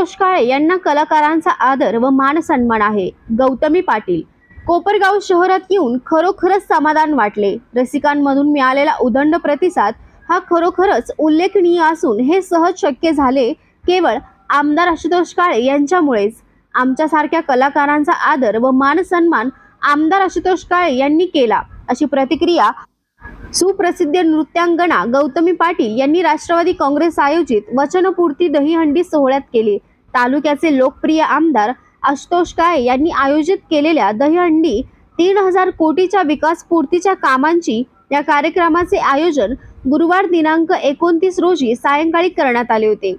संतोष काळे यांना कलाकारांचा आदर व मान सन्मान आहे. गौतमी पाटील कोपरगाव शहरात येऊन खरोखरच समाधान वाटले. रसिकांमधून मिळालेला उदंड प्रतिसाद हा खरोखरच उल्लेखनीय असून हे सहज शक्य झाले केवळ आमदार आशुतोष काळे यांच्यामुळेच. आमच्यासारख्या कलाकारांचा आदर व मान सन्मान आमदार आशुतोष काळे यांनी केला अशी प्रतिक्रिया सुप्रसिद्ध नृत्यांगना गौतमी पाटील यांनी राष्ट्रवादी काँग्रेस आयोजित वचनपूर्ती दहीहंडी सोहळ्यात केली. तालुक्याचे लोकप्रिय आमदार आशुतोष काळे यांनी आयोजित केलेल्या दहीहंडी तीन हजार कोटीच्या विकास पूर्तीच्या कामांची या कार्यक्रमाचे आयोजन गुरुवार दिनांक एकोणतीस रोजी सायंकाळी करण्यात आले होते.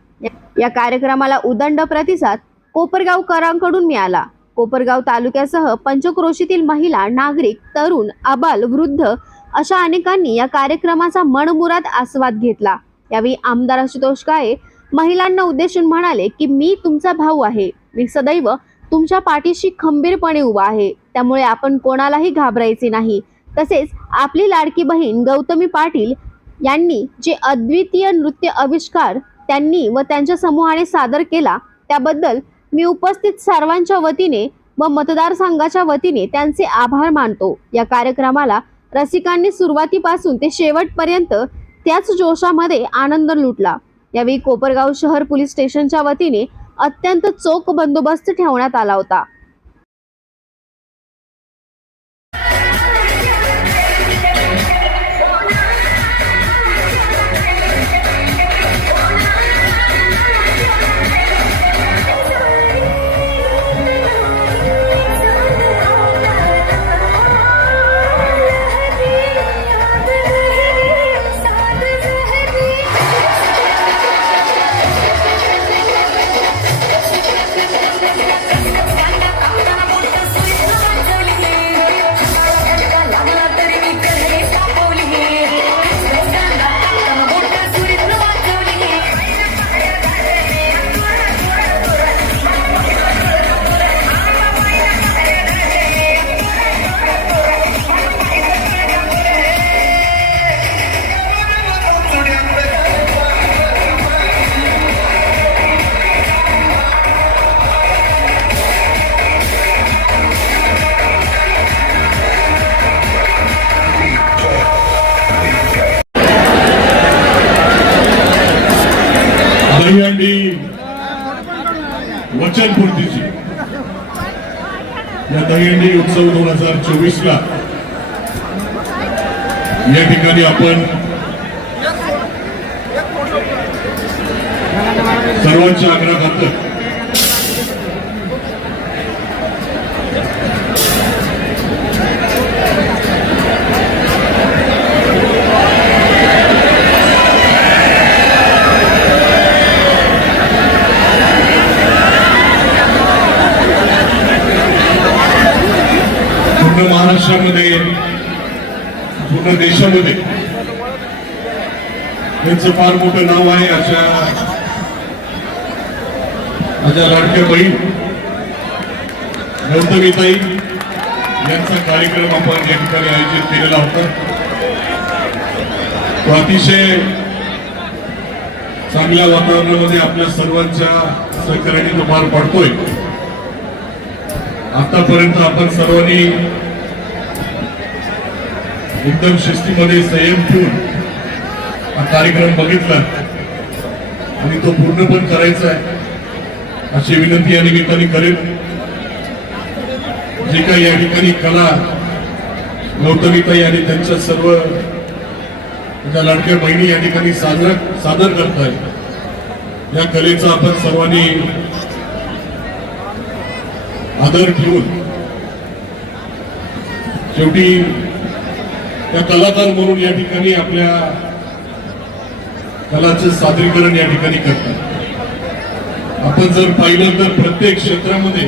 या कार्यक्रमाला उदंड प्रतिसाद कोपरगावकरांकडून मिळाला. कोपरगाव तालुक्यासह पंचक्रोशीतील महिला नागरिक तरुण अबाल वृद्ध अशा अनेकांनी या कार्यक्रमाचा मनमुराद आस्वाद घेतला. यावेळी आमदार आशुतोष काळे महिलांना उद्देशून म्हणाले की मी तुमचा भाऊ आहे. मी सदैव तुमच्या पाठीशी खंबीरपणे उभा आहे. त्यामुळे आपण कोणालाही घाबरायचे नाही. तसेच आपली लाडकी बहीण गौतमी पाटील यांनी जे अद्वितीय नृत्य आविष्कार त्यांनी व त्यांच्या समूहाने सादर केला त्याबद्दल मी उपस्थित सर्वांच्या वतीने व मतदारसंघाच्या वतीने त्यांचे आभार मानतो. या कार्यक्रमाला रसिकांनी सुरुवातीपासून ते शेवटपर्यंत त्याच जोशामध्ये आनंद लुटला. यावेळी कोपरगाव शहर पोलीस स्टेशनच्या वतीने अत्यंत चोख बंदोबस्त ठेवण्यात आला होता. या दहीहंडी उत्सव दोन हजार चोवीस ला या ठिकाणी आपण सर्वांच्या घातलं पूर्ण महाराष्ट्रामध्ये पूर्ण देशामध्ये. त्यांचं फार मोठं नाव आहे अशा माझ्या लाडक्या बहीण गौतमीताई यांचा कार्यक्रम आपण या ठिकाणी आयोजित केलेला होता. तो अतिशय चांगल्या वातावरणामध्ये आपल्या सर्वांच्या सहकार्याने तो पार पडतोय. आतापर्यंत आपण सर्वांनी एकदम शिस्तीमध्ये संयम ठेवून हा कार्यक्रम बघितला. आणि तो पूर्ण पण करायचा आहे. अशी विनंती या निमित्ताने करेल जे काही या ठिकाणी कला गौतमीताई आणि त्यांच्या सर्व त्या लाडक्या बहिणी या ठिकाणी सादर सादर करतायत. या कलेचा आपण सर्वांनी आदर ठेवून शेवटी त्या कलाकार म्हणून या ठिकाणी आपल्या कलाचं सादरीकरण या ठिकाणी करतात. आपण जर पाहिलं तर प्रत्येक क्षेत्रामध्ये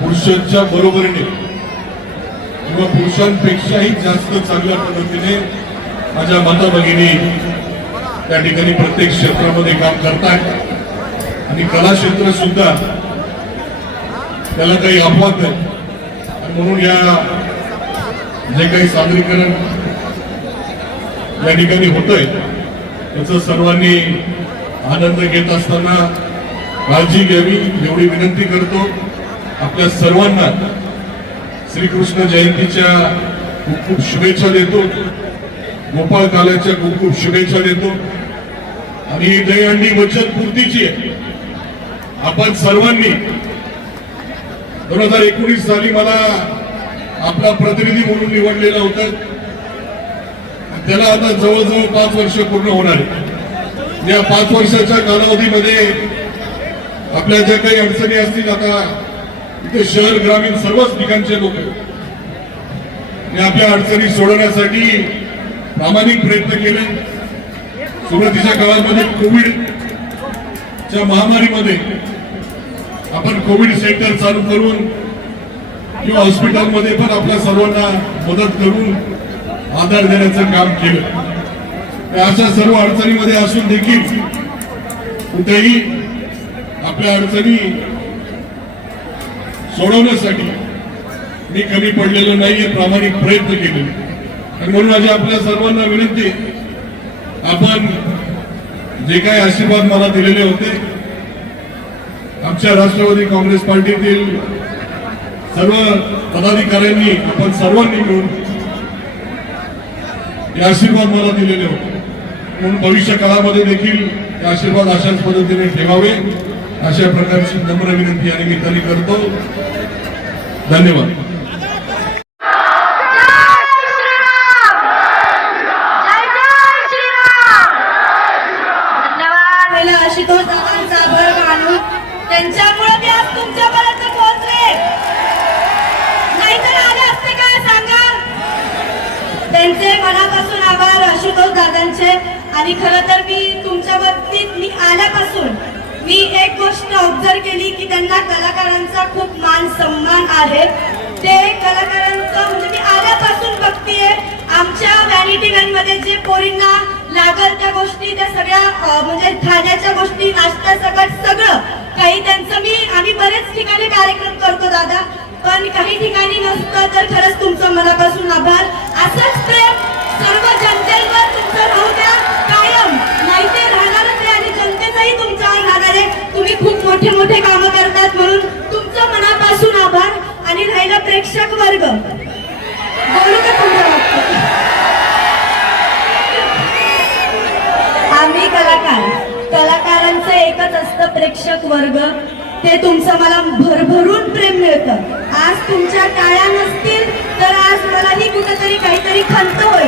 पुरुषांच्या बरोबरीने किंवा पुरुषांपेक्षाही जास्त चांगल्या पद्धतीने माझ्या माता भगिनी त्या ठिकाणी प्रत्येक क्षेत्रामध्ये काम करतात आणि कला क्षेत्र सुद्धा त्याला काही अपवाद नाही. म्हणून या जे काही सादरीकरण या ठिकाणी होतंय त्याचा सर्वांनी आनंद घेत असताना काळजी घ्यावी एवढी विनंती करतो. आपल्या सर्वांना श्रीकृष्ण जयंतीच्या खूप खूप शुभेच्छा देतो. गोपाळ काल्याच्या खूप खूप शुभेच्छा देतो. आणि ही दहीहंडी बचत पूर्तीची आहे. आपण सर्वांनी दोन हजार एकोणीस साली मला आपला प्रतिनिधी म्हणून निवडलेलं होतं. त्याला आता जवळजवळ पाच वर्ष पूर्ण होणार आहे या पाच वर्षाच्या कालावधीमध्ये आपल्या ज्या काही अडचणी असतील आता इथे शहर ग्रामीण सर्वच ठिकाणचे लोक आणि आपल्या अडचणी सोडवण्यासाठी प्रामाणिक प्रयत्न केले. सुरुवातीच्या काळामध्ये कोविडच्या महामारीमध्ये आपण कोविड सेंटर चालू करून किंवा हॉस्पिटलमध्ये पण आपल्या सर्वांना मदत करून आधार देण्याचं काम केलं. तर अशा सर्व अडचणीमध्ये असून देखील कुठेही आपल्या अडचणी सोडवण्यासाठी मी कमी पडलेलो नाहीये प्रामाणिक प्रयत्न केले आणि म्हणून माझी आपल्या सर्वांना विनंती आपण जे काही आशीर्वाद मला दिलेले होते आमच्या राष्ट्रवादी काँग्रेस पार्टीतील सर्व पदाधिकाऱ्यांनी आपण सर्वांनी मिळून हे आशीर्वाद मला दिलेले होते म्हणून भविष्य काळामध्ये देखील हे आशीर्वाद अशाच पद्धतीने ठेवावे अशा प्रकारची नम्र विनंती या निमित्ताने करतो धन्यवाद आशुतोष दादांचा आभार मानून त्यांच्यामुळे मी आज तुमच्या पोहोचले नाहीतर आले असते काय सांगा त्यांचे मनापासून आभार दादांचे. आणि खरं तर मी तुमच्या बाबतीत मी आल्यापासून मी एक गोष्ट ऑब्झर्व केली की त्यांना कलाकारांचा खूप मान सन्मान आहे. ते कलाकारांचं म्हणजे मी आल्यापासून बघतीये. आमच्या व्हॅनिटी मध्ये जे पोरींना लागल त्या गोष्टी त्या सगळ्या म्हणजे खाण्याच्या गोष्टी नाश्ता सकट सगळं काही त्यांचं मी आम्ही बरेच ठिकाणी कार्यक्रम करतो दादा. पण काही ठिकाणी नसतं तर खरंच तुमचं मनापासून आभार. असंच प्रेम सर्व जनतेवर तुमचं राहू द्या कायम नाही ते राहणारच आहे आणि जनतेचाही तुमच्यावर राहणार आहे. तुम्ही खूप मोठे मोठे कामं करतात म्हणून तुमचं मनापासून आभार आणि राहिलं प्रेक्षक वर्ग. बोलू का तुमच्या आम्ही कलाकार. कलाकारांचं एकच असतं प्रेक्षक वर्ग. ते तुमचं मला भरभरून प्रेम मिळतं. आज तुमच्या टाळ्या नसतील तर आज मलाही कुठेतरी काहीतरी खंत होईल.